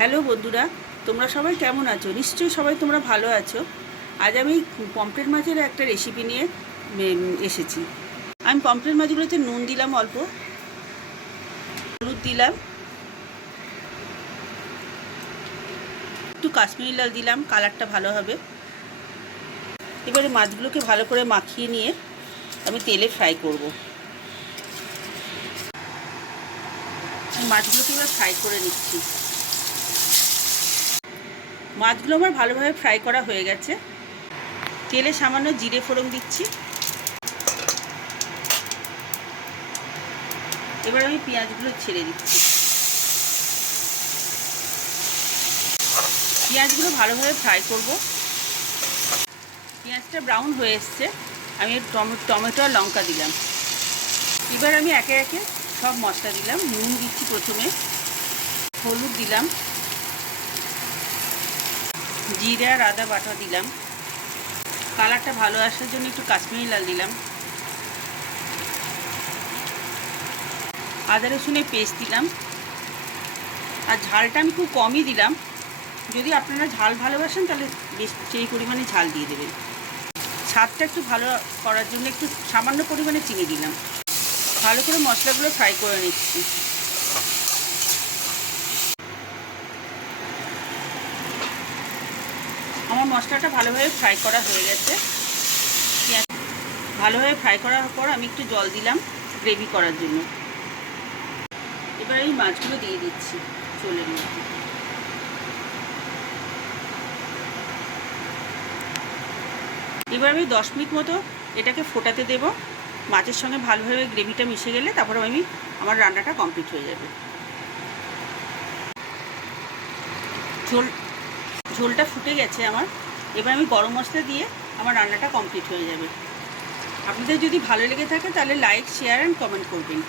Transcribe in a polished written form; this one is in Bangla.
হ্যালো বন্ধুরা, তোমরা সবাই কেমন আছো? নিশ্চয়ই সবাই তোমরা ভালো আছো। আজ আমি পমফ্রেট মাছের একটা রেসিপি নিয়ে এসেছি। আমি পমফ্রেট মাছগুলোতে নুন দিলাম, অল্প হলুদ দিলাম, একটু কাশ্মীরি লাল দিলাম, কালারটা ভালো হবে। এবারে মাছগুলোকে ভালো করে মাখিয়ে নিয়ে আমি তেলে ফ্রাই করব। মাছগুলোকে এবার ফ্রাই করে নিচ্ছি। মাছগুলো আমার ভালোভাবে ফ্রাই করা হয়ে গেছে। তেলে সামান্য জিরে ফোড়ন দিচ্ছি। এবার আমি পেঁয়াজগুলো ছেড়ে দিচ্ছি। পেঁয়াজগুলো ভালোভাবে ফ্রাই করব। পেঁয়াজটা ব্রাউন হয়ে এসছে। আমি টমেটো আর লঙ্কা দিলাম। এবার আমি একে একে সব মশলা দিলাম। নুন দিচ্ছি প্রথমে, হলুদ দিলাম, জিরে আর আদা বাটা দিলাম, কালারটা ভালো আসার জন্য একটু কাশ্মীরি লাল দিলাম, আদা রসুনের পেস্ট দিলাম। আর ঝালটা আমি খুব কমই দিলাম। যদি আপনারা ঝাল ভালোবাসেন তাহলে বেশ সেই পরিমাণে ঝাল দিয়ে দেবেন। স্বাদটা একটু ভালো করার জন্য একটু সামান্য পরিমাণে চিনি দিলাম। ভালো করে মশলাগুলো ফ্রাই করে নিচ্ছি। আমার মশলাটা ভালোভাবে ফ্রাই করা হয়ে গেছে। পেঁয়াজ ভালোভাবে ফ্রাই করার পর আমি একটু জল দিলাম গ্রেভি করার জন্য। এবার এই মাছগুলো দিয়ে দিচ্ছি ঝোলের মধ্যে। এবার আমি 10 মিনিট মতো এটাকে ফোটাতে দেব। মাছের সঙ্গে ভালোভাবে গ্রেভিটা মিশে গেলে তারপর আমার রান্নাটা কমপ্লিট হয়ে যাবে। ঝোলটা ফুটে গেছে আমার। এবার আমি গরম মশলা দিয়ে আমার রান্নাটা কমপ্লিট হয়ে যাবে। আপনাদের যদি ভালো লেগে থাকে তাহলে লাইক, শেয়ার অ্যান্ড কমেন্ট করবেন।